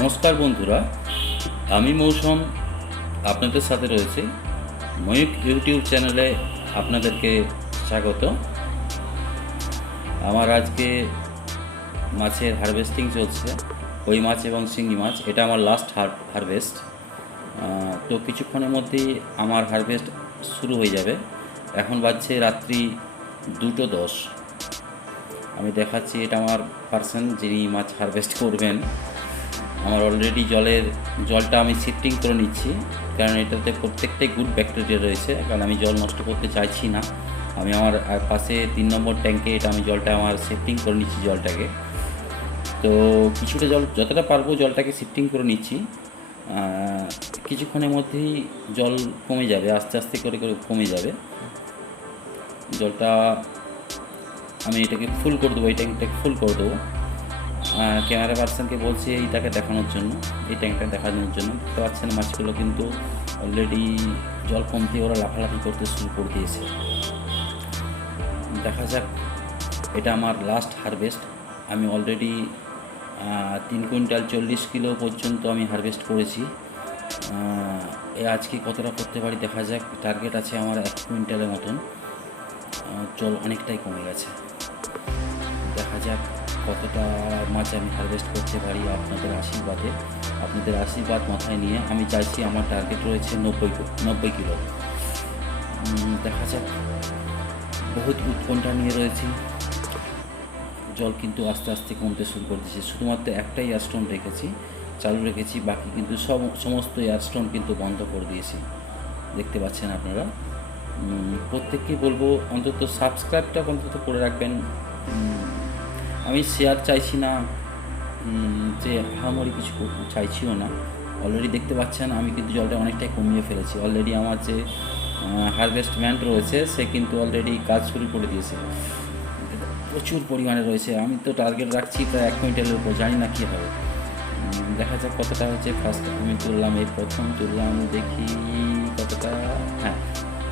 নমস্কার বন্ধুরা, আমি মৌসুম আপনাদের সাথে রয়েছে। ময়ূক ইউটিউব চ্যানেলে আপনাদেরকে স্বাগত। আমার আজকে মাছের হারভেস্টিং চলছে, কই মাছ এবং শিঙি মাছ। এটা আমার লাস্ট হারভেস্ট। তো কিছুক্ষণের মধ্যেই আমার হারভেস্ট শুরু হয়ে যাবে। এখন বাজছে রাত্রি 2:10। আমি দেখাচ্ছি, এটা আমার পার্সন যিনি মাছ হারভেস্ট করবেন। আমার অলরেডি জলটা আমি শিফটিং করে নিচ্ছি, কারণ এটাতে প্রত্যেকটাই গুড ব্যাকটেরিয়া রয়েছে। কারণ আমি জল নষ্ট করতে চাইছি না। আমি আমার পাশে 3 নম্বর ট্যাঙ্কে আমি জলটা আমার শিফটিং করে নিচ্ছি জলটাকে। তো কিছুটা জল, যতটা পারবো জলটাকে শিফটিং করে নিচ্ছি। কিছুক্ষণের মধ্যেই জল কমে যাবে, আস্তে আস্তে করে কমে যাবে জলটা। আমি এটাকে ফুল করে দেবো, এই ট্যাঙ্কটাকে ফুল করে দেবো। ক্যামেরা পার্সনকে বলছি এইটাকে দেখানোর জন্য, এই ট্যাঙ্কটা দেখানোর জন্য। দেখতে পাচ্ছেন মাছগুলো কিন্তু অলরেডি জল কমতে ওরা লাফালাফি করতে শুরু করে দিয়েছে। দেখা যাক, এটা আমার লাস্ট হারভেস্ট। আমি অলরেডি 3 কুইন্টাল 40 কিলো পর্যন্ত আমি হারভেস্ট করেছি। আজকে কতটা করতে পারি দেখা যাক। টার্গেট আছে আমার 1 কুইন্টালের মতন। জল অনেকটাই কমে গেছে। দেখা যাক কতটা মাছ আমি হারভেস্ট করতে পারি আপনাদের আশীর্বাদে। আপনাদের আশীর্বাদ মাথায় নিয়ে আমি চাইছি, আমার টার্গেট রয়েছে 90 কিলো। দেখা যাক, বহুত উৎকণ্ঠা নিয়ে রয়েছি। জল কিন্তু আস্তে আস্তে কমতে শুরু করে দিয়েছে। শুধুমাত্র একটাই এয়ারস্টোন চালু রেখেছি, বাকি কিন্তু সমস্ত এয়ারস্টোন কিন্তু বন্ধ করে দিয়েছি। দেখতে পাচ্ছেন আপনারা। প্রত্যেককে বলবো অন্তত সাবস্ক্রাইবটা অন্তত করে রাখবেন। আমি শেয়ার চাইছি না, যে হামারি কিছু চাইছিও না। অলরেডি দেখতে পাচ্ছেন আমি কিন্তু জলটা অনেকটাই কমিয়ে ফেলেছি। অলরেডি আমার যে হারভেস্টম্যান রয়েছে সে কিন্তু অলরেডি কাজ শুরু করে দিয়েছে। প্রচুর পরিমাণে রয়েছে। আমি তো টার্গেট রাখছি প্রায় 1 কুইন্টালের উপর, জানি না কী হবে। দেখা যাক কতটা হচ্ছে। ফার্স্ট আমি তুললাম, এই প্রথম তুললাম, দেখি কতটা। হ্যাঁ,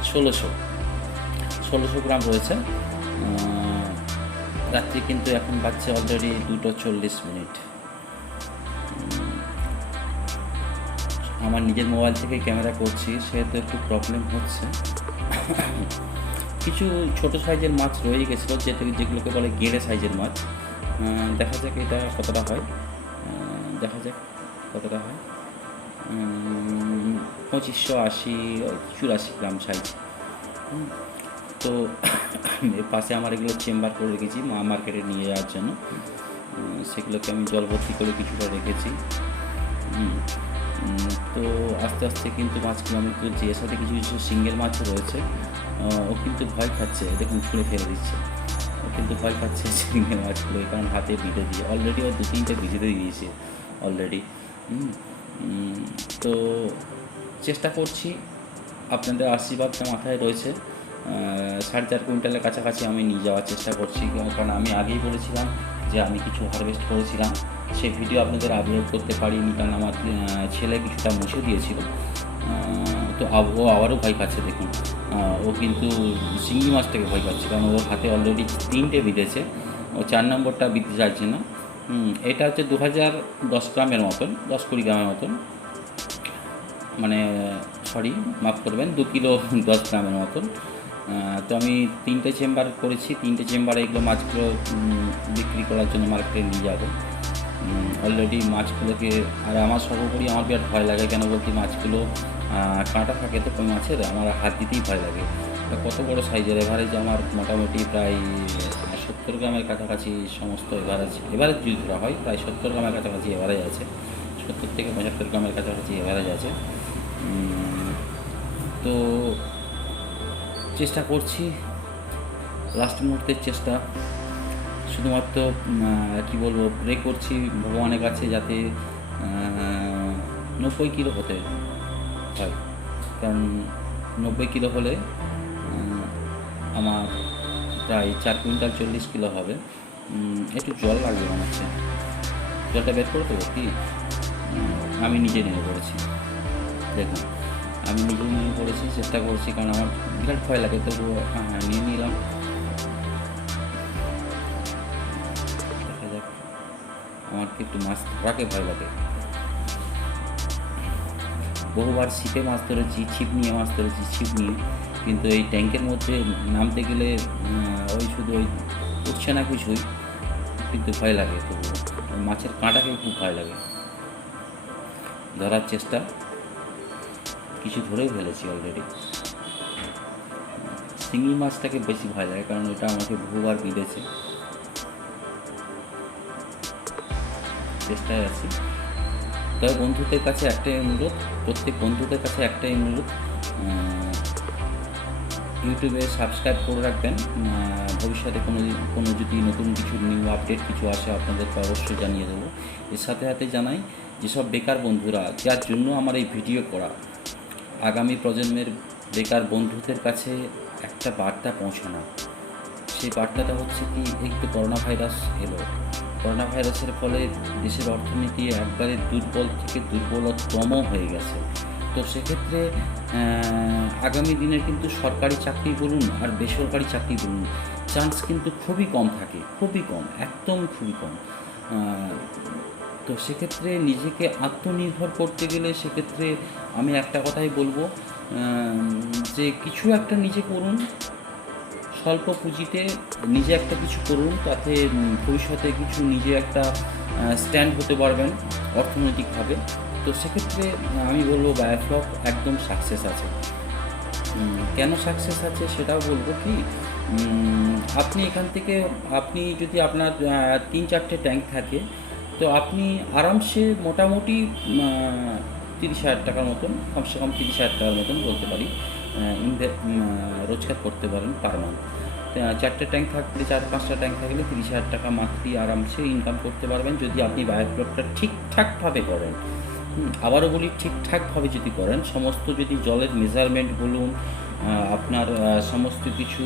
1600 গ্রাম রয়েছে। রাত্রি কিন্তু এখন বাজছে অলরেডি 2:40। আমার নিজের মোবাইল থেকে ক্যামেরা করছি, সেহেতু একটু প্রবলেম হচ্ছে। কিছু ছোট সাইজের মাছ রয়ে গেছিলো, যেগুলোকে বলে গেঁড়ে সাইজের মাছ। দেখা যাক এটা কতটা হয়। 2580-84 গ্রাম সাইজ। তো এর পাশে আমার এগুলো চেম্বার করে রেখেছি মার্কেটে নিয়ে যাওয়ার জন্য। সেগুলোকে আমি জল ভর্তি করে কিছুটা রেখেছি। তো আস্তে আস্তে কিন্তু মাছগুলো আমি তুলছি। এর সাথে কিছু কিছু সিঙ্গেল মাছও রয়েছে। ও কিন্তু ভয় খাচ্ছে, দেখুন ছুঁড়ে ফেলে দিচ্ছে। ও কিন্তু ভয় খাচ্ছে সিঙ্গেল মাছগুলো, কারণ হাতে ভিজে দিয়ে অলরেডি ও 2-3টে ভিজে দিয়েছে অলরেডি। তো চেষ্টা করছি, আপনাদের আশীর্বাদটা মাথায় রয়েছে। 4.5 কুইন্টালের কাছাকাছি আমি নিয়ে যাওয়ার চেষ্টা করছি। কারণ আমি আগেই বলেছিলাম যে আমি কিছু হারভেস্ট করেছিলাম, সেই ভিডিও আপনাদের আপলোড করতে পারিনি, কারণ আমার ছেলে কিছুটা মুছে দিয়েছিল। তো ও আবারও ভয় পাচ্ছে, দেখুন। ও কিন্তু শিঙি মাছটাকে ভয় পাচ্ছে, কারণ ওর হাতে অলরেডি 3টে বিঁধেছে। ও 4 নম্বরটা বিঁধতে চাইছে না। এটা হচ্ছে 2010 গ্রামের মতন, 10-20 গ্রামের মতন, মানে সরি মাফ করবেন, 2 কিলো 10 গ্রামের মতন। তো আমি 3টে চেম্বার করেছি। 3টে চেম্বারে এগুলো মাছগুলো বিক্রি করার জন্য মার্কেটে নিয়ে যাবো। অলরেডি মাছগুলোকে, আর আমার সর্বোপরি আমার বিরাট ভয় লাগে, কেন বলতে মাছগুলো কাঁটা থাকে তো কই মাছের, আমার হাত দিতেই ভয় লাগে। কত বড় সাইজের এভারেজ আমার মোটামুটি প্রায় 70 গ্রামের কাছাকাছি সমস্ত এভারেজ যদি ধরা হয়, প্রায় 70 গ্রামের কাছাকাছি এভারেজ আছে। 70 থেকে 75 গ্রামের কাছাকাছি এভারেজ আছে। তো চেষ্টা করছি, লাস্ট মুহূর্তের চেষ্টা। শুধুমাত্র কী বলবো, প্রে করছি ভগবানের কাছে যাতে 90 কিলো হতে হয়। কারণ 90 কিলো হলে আমার প্রায় 4 কুইন্টাল 40 কিলো হবে। একটু জল লাগবে মনে হচ্ছে। জলটা বের করে দেবো কি? আমি নিজে নিয়ে পড়েছি, দেখুন আমি নিজেই নিয়ে পড়েছি, চেষ্টা করছি, কারণ আমার বিরাট ভয় লাগে, তবুও নিয়ে নিলাম। দেখা যাক, আমার একটু মাছ ধরাকে ভয় লাগে। বহুবার ছিপে মাছ ধরেছি, ছিপ নিয়ে মাছ ধরেছি, ছিপ নিয়ে, কিন্তু এই ট্যাঙ্কের মধ্যে নামতে গেলে ওই শুধু ওই উঠছে না কিছুই, কিন্তু ভয় লাগে। তবু মাছের কাঁটাকে খুব ভয় লাগে। ধরার চেষ্টা, কিছু ধরেও ফেলেছি অলরেডি। শিঙি মাছটাকে বেশি ভয় লাগে, কারণ ওটা আমাকে বহুবার বিঁধেছে। চেষ্টায় আছি। তবে বন্ধুদের কাছে একটাই অনুরোধ, প্রত্যেক বন্ধুদের কাছে একটাই অনুরোধ, ইউটিউবে সাবস্ক্রাইব করে রাখবেন। ভবিষ্যতে কোনো যদি নতুন কিছু নিউ আপডেট কিছু আসে আপনাদেরকে অবশ্যই জানিয়ে দেবো। এর সাথে সাথে জানাই, যেসব বেকার বন্ধুরা, যার জন্য আমার এই ভিডিও করা, আগামী প্রজন্মের বেকার বন্ধুদের কাছে একটা বার্তা পৌঁছানো। সেই বার্তাটা হচ্ছে কি, এই তো করোনা ভাইরাস এলো, করোনা ভাইরাসের ফলে দেশের অর্থনীতি একবারে দুর্বল থেকে দুর্বলতম হয়ে গেছে। তো সেক্ষেত্রে আগামী দিনে কিন্তু সরকারি চাকরি বলুন আর বেসরকারি চাকরি বলুন, চান্স কিন্তু খুবই কম থাকে, খুবই কম, একদম খুবই কম। তো সেক্ষেত্রে নিজেকে আত্মনির্ভর করতে গেলে সেক্ষেত্রে আমি একটা কথাই বলবো, যে কিছু একটা নিজে করুন, স্বল্প পুঁজিতে নিজে একটা কিছু করুন, তাতে ভবিষ্যতে কিছু নিজে একটা স্ট্যান্ড হতে পারবেন অর্থনৈতিকভাবে। তো সেক্ষেত্রে আমি বলবো বায়োফ্লক একদম সাকসেস আছে। কেন সাকসেস আছে সেটাও বলবো কি, আপনি এখান থেকে, আপনি যদি আপনার 3-4টে ট্যাঙ্ক থাকে, তো আপনি আরামসে মোটামুটি 30,000 টাকার মতন, কমসে কম 30,000 টাকার মতন বলতে পারি, রোজগার করতে পারেন পার মান্থ। 4টে ট্যাঙ্ক থাকলে, 4-5টা ট্যাঙ্ক থাকলে 30,000 টাকা মান্থলি আরামসে ইনকাম করতে পারবেন, যদি আপনি বায়োফ্লকটা ঠিকঠাকভাবে করেন। আবারও বলি, ঠিকঠাকভাবে যদি করেন, সমস্ত যদি জলের মেজারমেন্ট বলুন, আপনার সমস্ত কিছু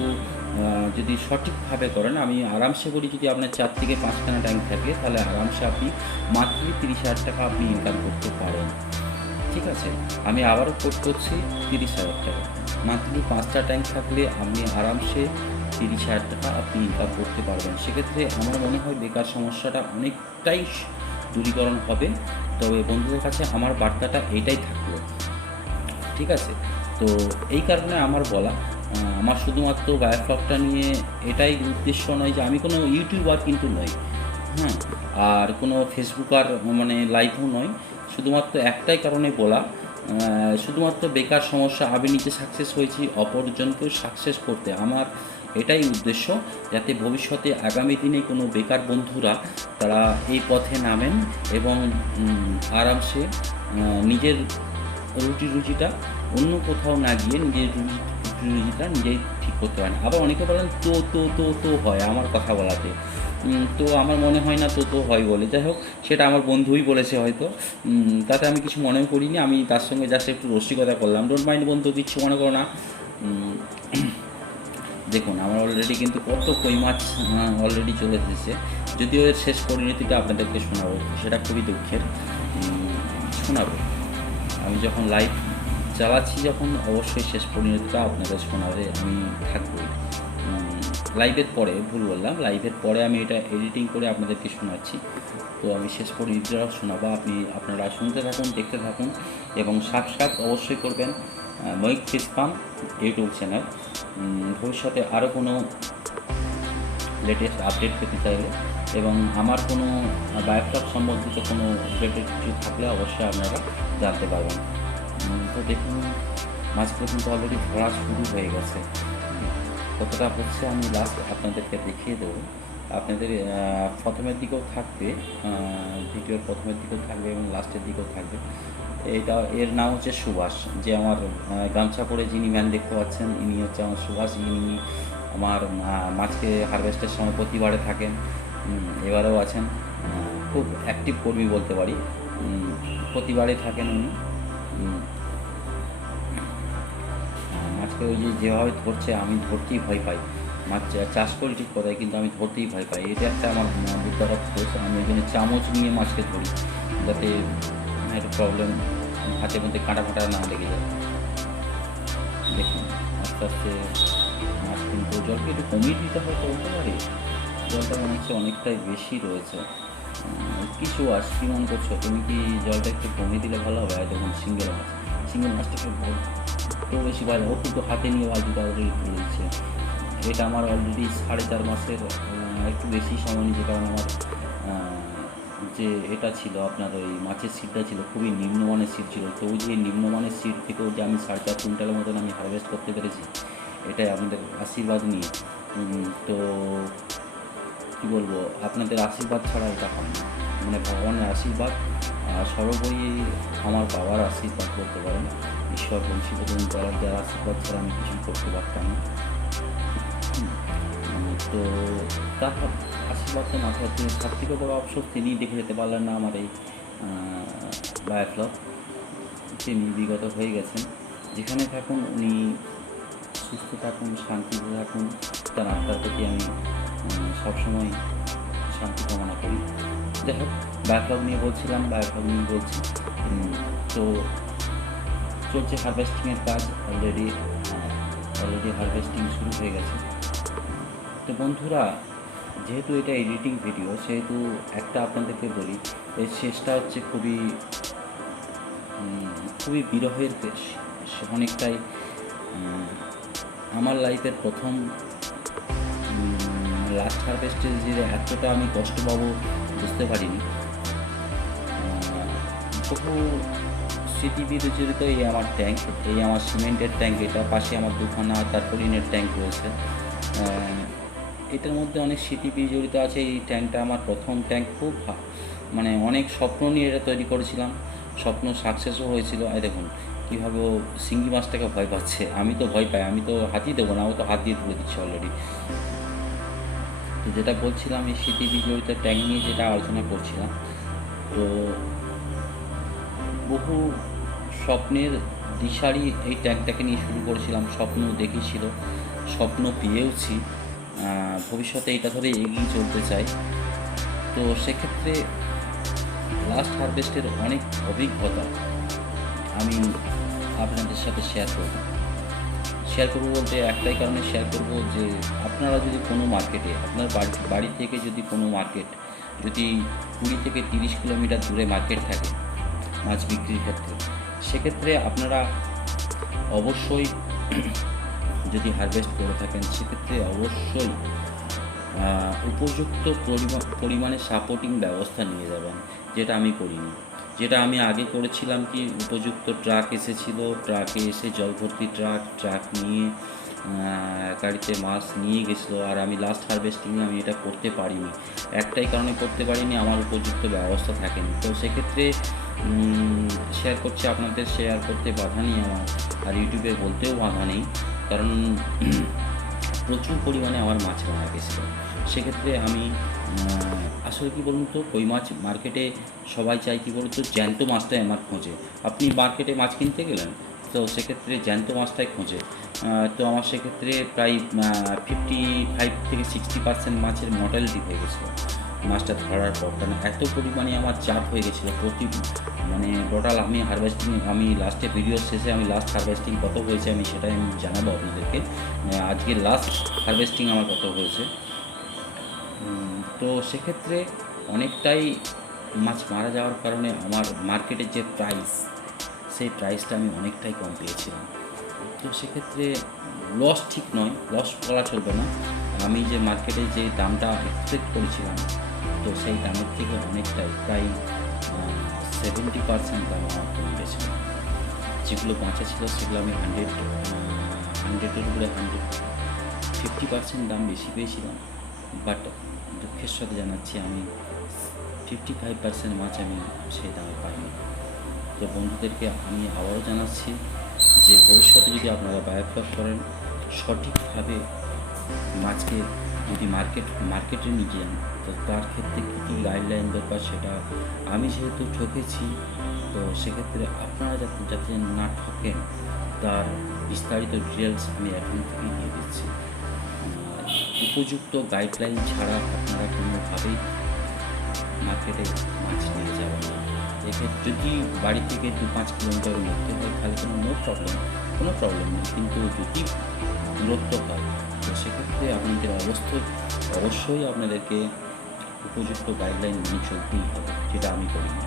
যদি সঠিকভাবে করেন, আমি আরামসে বলি, যদি আপনার 4 থেকে 5খানা ট্যাঙ্ক থাকে, তাহলে আরামসে আপনি মান্থলি 30,000 টাকা আপনি ইনকাম করতে পারেন। ঠিক আছে, আমি আবারও কোট করছি, 30,000 টাকা মান্থলি। 5টা ট্যাঙ্ক থাকলে আপনি আরামসে 30,000 টাকা আপনি ইনকাম করতে পারবেন। সেক্ষেত্রে আমার মনে হয় বেকার সমস্যাটা অনেকটাই দূরীকরণ হবে। তবে বন্ধুদের কাছে আমার বার্তাটা এইটাই থাকলো, ঠিক আছে? তো এই কারণে আমার বলা, আমার শুধুমাত্র বায়োফ্লকটা নিয়ে এটাই উদ্দেশ্য নয় যে আমি কোনো ইউটিউবার কিন্তু নই, হ্যাঁ, আর কোনো ফেসবুকার মানে লাইভও নয়। শুধুমাত্র একটাই কারণে বলা, শুধুমাত্র বেকার সমস্যা, আমি নিজে সাকসেস হয়েছি, অপরজনকেও সাকসেস করতে আমার এটাই উদ্দেশ্য, যাতে ভবিষ্যতে আগামী দিনে কোনো বেকার বন্ধুরা তারা এই পথে নামেন এবং আরামসে নিজের রুজিটা অন্য কোথাও না গিয়ে নিজের রুজিটা নিজেই ঠিক করতে পারেন। আবার অনেকে বলেন তো হয় আমার কথা বলাতে, তো আমার মনে হয় না তো হয় বলে। যাই হোক, সেটা আমার বন্ধুই বলেছে হয়তো, তাতে আমি কিছু মনেও করিনি, আমি তার সঙ্গে জাস্ট একটু রসিকতা করলাম। ডোন্ট মাইন্ড বন্ধু, কিচ্ছু মনে করো না। দেখুন, আমার অলরেডি কিন্তু কত কই মাছ অলরেডি চলে এসেছে। যদিও এর শেষ পরিণতিটা আপনাদেরকে শোনাবো, সেটা খুবই দুঃখের, শোনাবো। আমি যখন লাইভ চালাচ্ছি, যখন অবশ্যই শেষ পরিণতিটা আপনাদের শোনাবে আমি থাকবই। লাইভের পরে, ভুল বললাম, লাইভের পরে আমি এটা এডিটিং করে আপনাদেরকে শোনাচ্ছি। তো আমি শেষ পরিণতিটা শোনাবো, আপনারা শুনতে থাকুন, দেখতে থাকুন এবং সাবস্ক্রাইব অবশ্যই করবেন Mayukh fish farm YouTube channel. ভবিষ্যতে আরও কোনো লেটেস্ট আপডেট পেতে চাইলে এবং আমার কোনো বায়োফ্লক সম্বন্ধিত কোনো রিলেটেড কিছু থাকলে অবশ্যই আপনারা জানতে পারবেন। তো দেখুন, মাছগুলো কিন্তু অলরেডি ধরা শুরু হয়ে গেছে। কতটা হচ্ছে আমি লাস্ট আপনাদেরকে দেখিয়ে দেবো। আপনাদের প্রথমের দিকেও থাকবে, ভিডিওর প্রথমের দিকেও থাকবে এবং লাস্টের দিকেও থাকবে। এর নাম হচ্ছে সুভাষ, যে আমার গামছা পরে যিনি ম্যান দেখতে পাচ্ছেন, ইনি হচ্ছে আমার সুভাষ। ইনি আমার মাছকে হারভেস্টের সময় প্রতিবারে থাকেন, এবারেও আছেন। খুব অ্যাক্টিভ কর্মী বলতে পারি, প্রতিবারে থাকেন উনি। মাছকে ওই যেভাবে ধরছে, আমি ধরতেই ভয় পাই। মাছ চাষ করি ঠিক কথাই, কিন্তু আমি ধরতেই ভয় পাই। এটা একটা আমার বিদ্যাগত দোষ। আমি ওইখানে চামচ নিয়ে মাছকে ধরি, যাতে একটা প্রবলেম, হাতের মধ্যে কাঁটা ফাটা না লেগে যায়। দেখুন, আস্তে আস্তে মাছ কিন্তু, জলকে একটু কমিয়ে দিতে হয় তো বলতে পারি, জলটা মনে হচ্ছে অনেকটাই বেশি রয়েছে। কিছু কী মনে করছো তুমি, কি জলটা একটু কমিয়ে দিলে ভালো হবে? দেখুন, সিঙ্গেল মাছ চিংড়ি মাছটাকে একটু বেশি ভালো, ও কিন্তু হাতে নিয়ে বালতিটা অলরেডি তুলে দিচ্ছে। এটা আমার অলরেডি 4.5 মাসের একটু বেশি সময় নিয়েছে, কারণ আমার যে এটা ছিল আপনার ওই মাছের সিটটা ছিল খুবই নিম্নমানের সিট ছিল। তো ওই যে নিম্নমানের সিট থেকেও যে আমি 4.5 কুইন্টালের মতন আমি হারভেস্ট করতে পেরেছি, এটাই আপনাদের আশীর্বাদ নিয়ে। তো কী বলবো, আপনাদের আশীর্বাদ ছাড়া এটা হয় না, মানে ভগবানের আশীর্বাদ, সর্বোপরি আমার বাবার আশীর্বাদ করতে পারেন, ঈশ্বর বংশীবদন করার যার আশীর্বাদ ছাড়া আমি কিছুই করতে পারতাম না। তো তার আশীর্বাদ তো মাথায় আছে। সব থেকে বড় অবসর তিনি দেখে যেতে পারলেন না আমার এই বায়োফ্লগ। তিনি বিগত হয়ে গেছেন, যেখানে থাকুন উনি সুস্থ থাকুন, শান্তিতে থাকুন, তার আত্মার প্রতি আমি সবসময় শান্তি কামনা করি। যাই হোক, বায়োফ্লগ নিয়ে বলছিলাম, বায়োফ্লগ নিয়ে বলছি। তো চলছে হারভেস্টিংয়ের কাজ, অলরেডি হারভেস্টিং শুরু হয়ে গেছে। তো বন্ধুরা, যেহেতু এটা এডিটিং ভিডিও, সেহেতু একটা আপনাদেরকে বলি, এর শেষটা হচ্ছে খুবই বিরহের দেশ। অনেকটাই আমার লাইফের প্রথম লাস্ট হারভেস্টে যে এতটা আমি কষ্ট পাবো বুঝতে পারিনি। বহু স্মৃতি বিরচিত এই আমার ট্যাঙ্ক, এই আমার সিমেন্টের ট্যাঙ্ক, এটা পাশে আমার দুখানা টারপোলিনের ট্যাঙ্ক রয়েছে। এটার মধ্যে অনেক স্মৃতি বিজড়িত আছে। এই ট্যাঙ্কটা আমার প্রথম ট্যাঙ্ক, খুব মানে অনেক স্বপ্ন নিয়ে এটা তৈরি করেছিলাম, স্বপ্ন সাকসেসও হয়েছিল। আর দেখুন কীভাবে ও শিঙ্গি মাছটাকে ভয় পাচ্ছে, আমি তো ভয় পাই, আমি তো হাতই দেবো না, ও তো হাত দিয়ে তুলে দিচ্ছে অলরেডি। তো যেটা বলছিলাম, এই স্মৃতি বিজড়িত ট্যাঙ্ক নিয়ে যেটা আলোচনা করছিলাম, তো বহু স্বপ্নের দিশারি এই ট্যাঙ্কটাকে নিয়ে শুরু করেছিলাম, স্বপ্ন দেখেছিল, স্বপ্ন পেয়েওছি, ভবিষ্যতে এটা ধরে এগিয়ে চলতে চাই। তো সেক্ষেত্রে লাস্ট হারভেস্টের অনেক অভিজ্ঞতা আমি আপনাদের সাথে শেয়ার করব বলতে একটাই কারণে শেয়ার করব, যে আপনারা যদি কোনো মার্কেটে, আপনার বাড়ি থেকে যদি কোনো মার্কেট, যদি 20 থেকে 30 কিলোমিটার দূরে মার্কেট থাকে মাছ বিক্রির ক্ষেত্রে, সেক্ষেত্রে আপনারা অবশ্যই যদি হারভেস্ট করে থাকেন, সেক্ষেত্রে অবশ্যই উপযুক্ত পরিমাণে সাপোর্টিং ব্যবস্থা নিয়ে যাবেন, যেটা আমি করিনি। যেটা আমি আগে করেছিলাম কি, উপযুক্ত ট্রাক এসেছিলো, ট্রাকে এসে জল ভর্তি ট্রাক নিয়ে গাড়িতে মাছ নিয়ে গেছিলো। আর আমি লাস্ট হারভেস্টিংয়ে আমি এটা করতে পারিনি, একটাই কারণে করতে পারিনি, আমার উপযুক্ত ব্যবস্থা থাকেনি। তো সেক্ষেত্রে শেয়ার করছি আপনাদের, শেয়ার করতে বাধা নেই আমার, আর ইউটিউবে বলতেও বাধা নেই, কারণ প্রচুর পরিমাণে আমার মাছ মারা গেছিলো। সেক্ষেত্রে আমি আসলে কী বলুন তো, কই মাছ মার্কেটে সবাই চায় কী বলুন তো, জ্যান্ত মাছটাই আমার খোঁজে। আপনি মার্কেটে মাছ কিনতে গেলেন, তো সেক্ষেত্রে জ্যান্ত মাছটাই খোঁজে। তো আমার সেক্ষেত্রে প্রায় 55 থেকে 60% মাছের মর্টালিটি হয়ে গেছিলো মাছটা ধরার পর, কারণ এত পরিমাণে আমার চাপ হয়ে গেছিলো মানে টোটাল আমি আমি লাস্টে ভিডিওর শেষে আমি লাস্ট হারভেস্টিং কত হয়েছে আমি সেটাই আমি জানাবো আপনাদেরকে। আজকে লাস্ট হারভেস্টিং আমার কত হয়েছে। তো সেক্ষেত্রে অনেকটাই মাছ মারা যাওয়ার কারণে আমার মার্কেটের যে প্রাইস, সেই প্রাইসটা আমি অনেকটাই কম পেয়েছিলাম। তো সেক্ষেত্রে লস ঠিক নয়, লস বলা চলবে না, আমি যে মার্কেটে যে দামটা এক্সপেক্ট করেছিলাম, তো সেই দামের থেকে অনেকটাই প্রায় 70% দাম আমার কমে গেছিলো। যেগুলো বাঁচা ছিল সেগুলো আমি 100-এর উপরে 50% দাম বেশি পেয়েছিলাম। বাট দুঃখের সাথে জানাচ্ছি, আমি 55% মাছ আমি সেই দামে পাইনি। তো বন্ধুদেরকে আমি আবারও জানাচ্ছি যে ভবিষ্যতে যদি আপনারা বায়োফ্লগ করেন, সঠিকভাবে মাছকে যদি মার্কেটে নিয়ে যান, তো তার ক্ষেত্রে কী কী গাইডলাইন দরকার, সেটা আমি যেহেতু ঠকেছি, তো সেক্ষেত্রে আপনারা যাতে না ঠকেন, তার বিস্তারিত ডিটেলস আমি এখন থেকেই দিয়ে দিচ্ছি। উপযুক্ত গাইডলাইন ছাড়া আপনারা কোনোভাবেই মার্কেটে মাছ নিয়ে যাবেন না। এক্ষেত্রে যদি বাড়ি থেকে 2-5 কিলোমিটারের মধ্যে হয় তাহলে কোনো প্রবলেম নেই, কিন্তু যদি দূরত্ব হয়, তো সেক্ষেত্রে আপনাদের অবশ্যই আপনাদেরকে উপযুক্ত গাইডলাইন নিয়ে চলতেই হবে, যেটা আমি করি না।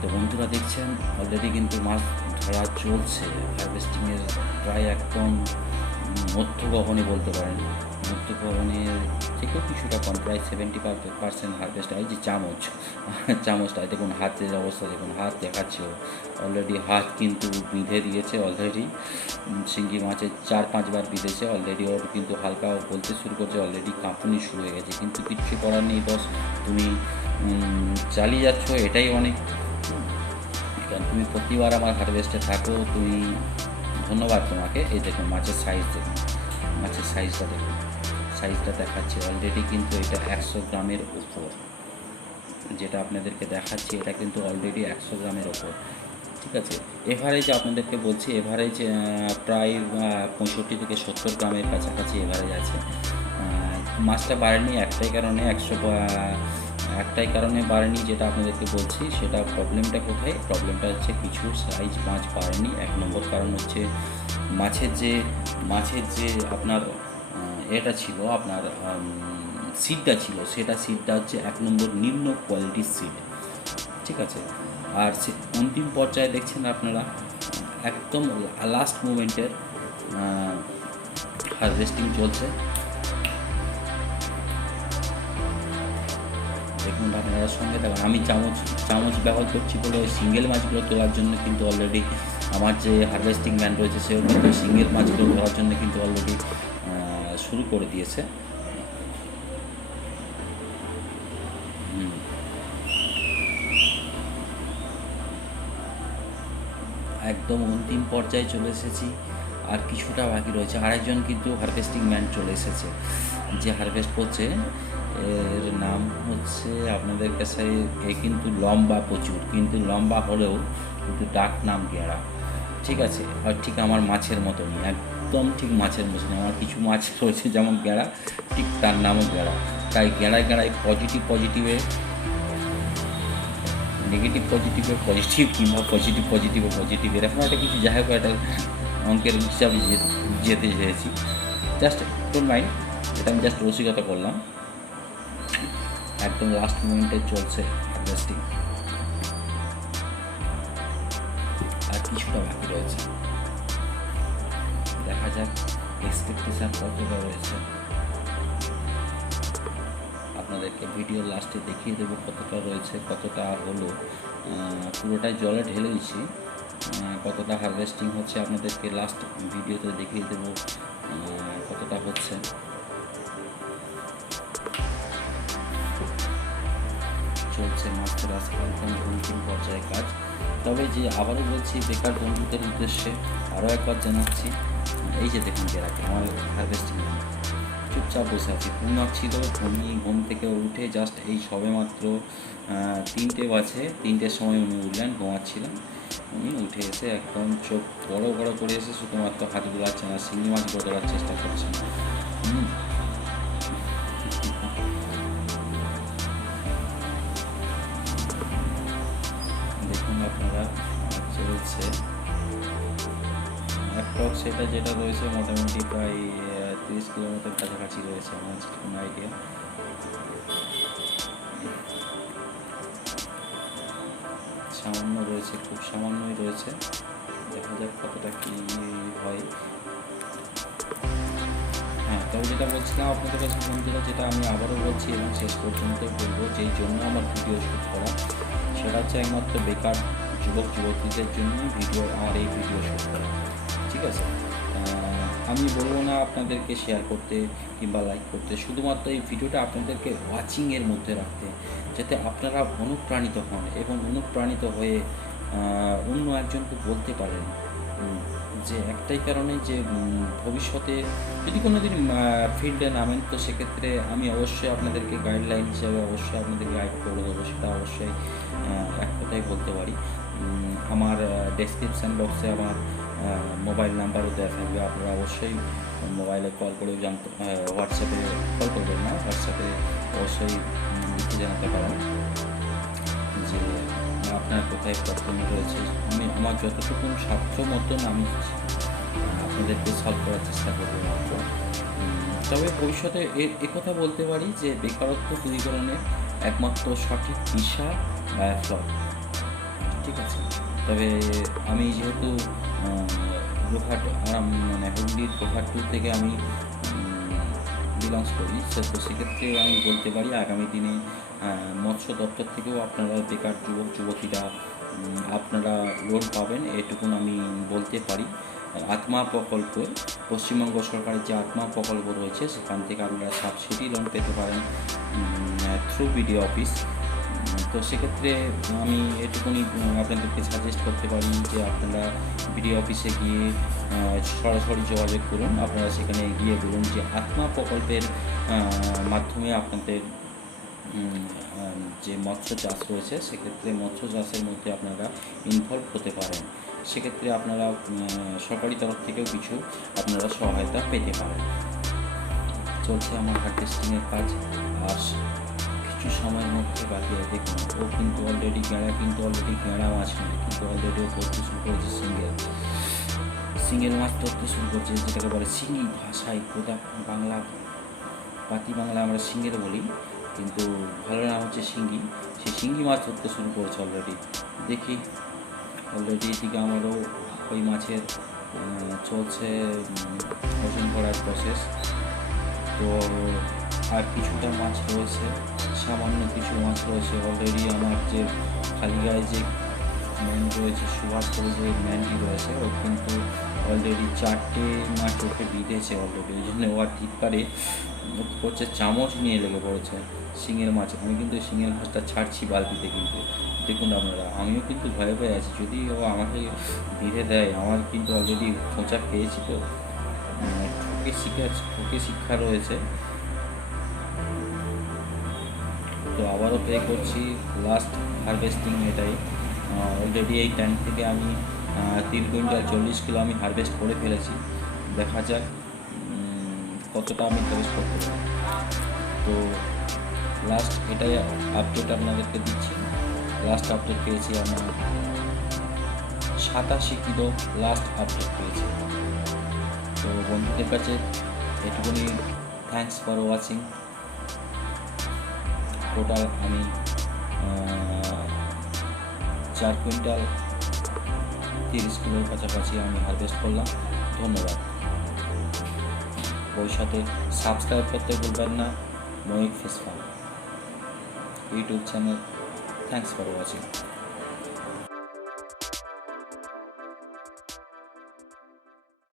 তো বন্ধুরা দেখছেন অলরেডি কিন্তু মাছ ধরা চলছে হারভেস্টিংয়ের প্রায় একদম মধ্যগগনে বলতে পারেন, মধ্যগগনের থেকেও কিছুটা কম, প্রায় 70% হারভেস্ট হয়। যে চামচটা দেখুন, হাতের অবস্থা দেখুন, হাত দেখাচ্ছেও অলরেডি, হাত কিন্তু বিঁধে দিয়েছে অলরেডি। শিঙ্গি মাছের 4-5 বার বিঁধেছে অলরেডি, ওর কিন্তু হালকা বলতে শুরু করছে, অলরেডি কাঁপুনি শুরু হয়ে গেছে, কিন্তু কিচ্ছু করার নেই বস, তুমি চালিয়ে যাচ্ছ, এটাই অনেক। কারণ তুমি প্রতিবার আমার হারভেস্টে থাকো, তুমি ধন্যবাদ তোমাকে। এই দেখুন মাছের সাইজ দেখুন, মাছের সাইজটা দেখুন, সাইজটা দেখাচ্ছে অলরেডি কিন্তু এটা 100 গ্রামের উপর, যেটা আপনাদেরকে দেখাচ্ছি এটা কিন্তু অলরেডি 100 গ্রামের ওপর। ঠিক আছে, এভারেজ আপনাদেরকে বলছি, এভারেজ প্রায় 65 থেকে 70 গ্রামের কাছাকাছি এভারেজ আছে। মাছটা বাড়েনি একটাই কারণে বাড়েনি, যেটা আপনাদেরকে বলছি। সেটা প্রবলেমটা কোথায়? প্রবলেমটা হচ্ছে কিছু সাইজ মাছ বাড়েনি। 1 নম্বর কারণ হচ্ছে মাছের যে আপনার এটা ছিল, আপনার সিডটা ছিল, সিডটা হচ্ছে 1 নম্বর নিম্ন কোয়ালিটির সিড। ঠিক আছে, আর সে অন্তিম পর্যায়ে দেখছেন আপনারা একদম লাস্ট মোমেন্টের হারভেস্টিং চলছে। দেখুন আপনারা সঙ্গে দেখুন, আমি চামচ ব্যবহার করছি বলে সিঙ্গেল মাছগুলো তোলার জন্য কিন্তু অলরেডি আমার যে হারভেস্টিং ম্যান রয়েছে সেও কিন্তু সিঙ্গেল মাছগুলো ধরার জন্য কিন্তু অলরেডি শুরু করে দিয়েছে। একদম অন্তিম পর্যায়ে চলে এসেছি, আর কিছুটা বাকি রয়েছে। আরেকজন কিন্তু হারভেস্টিং ম্যান চলে এসেছে, যে হারভেস্ট করছে, এর নাম হচ্ছে আপনাদের কাছে, এ কিন্তু লম্বা প্রচুর, কিন্তু লম্বা হলেও কিন্তু ডাক নাম গেঁড়া। ঠিক আছে, আর ঠিক আমার মাছের মতনই, একদম ঠিক মাছের মতনই। আমার কিছু মাছ রয়েছে যেমন গেঁড়া, ঠিক তার নামও গেঁড়া। তাই গেঁড়ায় পজিটিভে নেগেটিভ পজিটিভ কিংবা পজিটিভ এরকম একটা কিছু, যাই হোক একটা অঙ্কের হিসাবে যেতে চেয়েছি। জাস্ট ডোন্ট মাইন্ড, এটা আমি জাস্ট রসিকতা করলাম। একদম লাস্ট মোমেন্টে চলছে হারভেস্টিং, আর কিছুটা বাকি রয়েছে। দেখা যাক এক্সপেকটেশন কতটা রয়েছে, আপনাদেরকে ভিডিও লাস্টে দেখিয়ে দেবো কতটা রয়েছে, কতটা হলো। পুরোটাই জলে ঢেলে দিচ্ছি, কতটা হারভেস্টিং হচ্ছে আপনাদেরকে লাস্ট ভিডিওতে দেখিয়ে দেবো কতটা হচ্ছে। চলছে মাছ ধরা একদম অন্তিম পর্যায়ে কাজ। তবে যে আবারও বলছি, বেকার বন্ধুদের উদ্দেশ্যে আরও একবার জানাচ্ছি, এই যে দেখুন গেরাকে আমার হারভেস্টিং চুপচাপ বসে আছে, ঘুমাচ্ছিল, ঘুম থেকে উঠে জাস্ট এই সবে মাত্র 3টে বাজে, 3টের সময় উনি উঠলেন, ঘুমাচ্ছিলেন। উনি উঠে এসে একদম চোখ বড় করে এসে শুধুমাত্র হাত গুলাচ্ছে না, শিঙি মাছ ধরার চেষ্টা করছেন। দেখুন আপনারা চলছে অ্যাপ্রক্স, সেটা যেটা রয়েছে মোটামুটি প্রায় 30 কিলোমিটার কাছাকাছি রয়েছে আমার কোনো আইডিয়া। সামান্য রয়েছে, খুব সামান্যই রয়েছে, দেখা যাক কতটা কী হয়। হ্যাঁ, তবে যেটা বলছিলাম আপনাদের কাছে বন্ধুরা, যেটা আমি আবারও বলছি এবং শেষ পর্যন্ত বলবো, যেই জন্য আমার ভিডিও শ্যুট করা, সেটা হচ্ছে একমাত্র বেকার যুবতীদের জন্য আমার এই ভিডিও শ্যুট করা। ঠিক আছে, আমি বলবো না আপনাদেরকে শেয়ার করতে কিংবা লাইক করতে, শুধুমাত্র এই ভিডিওটা আপনাদেরকে ওয়াচিংয়ের মধ্যে রাখতে, যাতে আপনারা অনুপ্রাণিত হন এবং অনুপ্রাণিত হয়ে অন্য একজনকে বলতে পারেন। যে একটাই কারণে, যে ভবিষ্যতে যদি কোনো দিন ফিল্ডে নামেন, তো সেক্ষেত্রে আমি অবশ্যই আপনাদেরকে গাইডলাইন হিসাবে অবশ্যই আপনাদের গাইড করে দেবো। সেটা অবশ্যই এক কথাই বলতে পারি। আমার ডেসক্রিপশান বক্সে আমার মোবাইল নাম্বারও দেওয়া থাকবে, আপনারা অবশ্যই মোবাইলে কল করেও হোয়াটসঅ্যাপে কল করবেন না, হোয়াটসঅ্যাপে অবশ্যই লিখে জানাতে পারেন যে আপনার কোথায় প্রবলেম রয়েছে। আমি আমার যতটুকু সাধ্য মতন আমি আপনাদেরকে সলভ করার চেষ্টা করবো মাত্র। তবে ভবিষ্যতে কথা বলতে পারি যে বেকারত্ব দূরীকরণের একমাত্র সঠিক দিশা ফ্লগ। ঠিক আছে। তবে আমি যেহেতু গোহাট মানে হুগলির গোহাটপুর থেকে আমি বিলংস করি, তো সেক্ষেত্রে আমি বলতে পারি আগামী দিনে মৎস্য দপ্তর থেকেও আপনারা বেকার যুবক যুবতীরা আপনারা লোন পাবেন, এটুকুন আমি বলতে পারি। আত্মা প্রকল্প, পশ্চিমবঙ্গ সরকারের যে আত্মা প্রকল্প রয়েছে সেখান থেকে আপনারা সাবসিডি লোন পেতে পারেন থ্রু বিডিও অফিস। তো সেক্ষেত্রে আমি এটুকুনি আপনাদেরকে সাজেস্ট করতে পারি যে আপনারা বিডিও অফিসে গিয়ে সরাসরি যোগাযোগ করুন। আপনারা সেখানে গিয়ে বলুন যে আত্মা প্রকল্পের মাধ্যমে আপনাদের যে মৎস্য চাষ রয়েছে সেক্ষেত্রে মৎস্য চাষের মধ্যে আপনারা ইনভলভ হতে পারেন। সেক্ষেত্রে আপনারা সরকারি তরফ থেকেও কিছু আপনারা সহায়তা পেতে পারেন। চলছে আমার হারভেস্টিংয়ের কাজ, আর কিছু সময়ের মধ্যে বাকি দেখুন ও কিন্তু অলরেডি গেঁড়া মাছ নয়, কিন্তু অলরেডি ও ধরতে শুরু করেছে সিঙ্গেল মাছ ধরতে শুরু করছে, যেটাকে বলে শিঙি ভাষায় বাংলা পাতি বাংলায় আমরা সিঙ্গেল বলি, কিন্তু ভালো নাম হচ্ছে শিঙ্গি। সেই শিঙ্গি মাছ ধরতে শুরু করেছে অলরেডি। দেখি অলরেডি এদিকে আমারও ওই মাছের চলছে ওজন করার প্রসেস। তো আর কিছুটা মাছ রয়েছে, সামান্য কিছু মাছ রয়েছে। অলরেডি আমার যে খালি গায়ে যে ম্যান রয়েছে, সুভাষ করে যে ম্যানটি রয়েছে, ও কিন্তু অলরেডি 4টে মাছ চোখে বিঁধেছে অলরেডি। এই জন্য ও আর ঠিক পারে করছে, চামচ নিয়ে লেগে পড়েছে শিঙের মাছ। আমি কিন্তু শিঙের মাছটা ছাড়ছি বালতিতে, কিন্তু দেখুন আপনারা, আমিও কিন্তু ভয়ে ভয়ে আছি, যদি ও আমাকে ধীরে দেয়। আমার কিন্তু অলরেডি খোঁচা খেয়েছি, তো ঠকে শিক্ষা রয়েছে। তো আবারও প্রে করছি, লাস্ট হারভেস্টিং এটাই। অলরেডি এই ট্যাঙ্ক থেকে আমি 3 কুইন্টাল 40 কিলো আমি হারভেস্ট করে ফেলেছি। দেখা যাক কতটা আমি হারভেস্ট করতে পারি। তো লাস্ট এটাই আপডেট আপনাদেরকে দিচ্ছি। লাস্ট আপডেট পেয়েছি আমার 87 কিলো লাস্ট আপডেট পেয়েছি। তো বন্ধুদের কাছে এটুকুনি, থ্যাঙ্কস ফর ওয়াচিং। টোটাল আমি 4 কুইন্টাল 30 কিলোর কাছাকাছি আমি হারভেস্ট করলাম। ধন্যবাদ। ওই সাথে সাবস্ক্রাইব করতে ভুলবেন না Mayukh fish farm YouTube channel. Thanks for watching.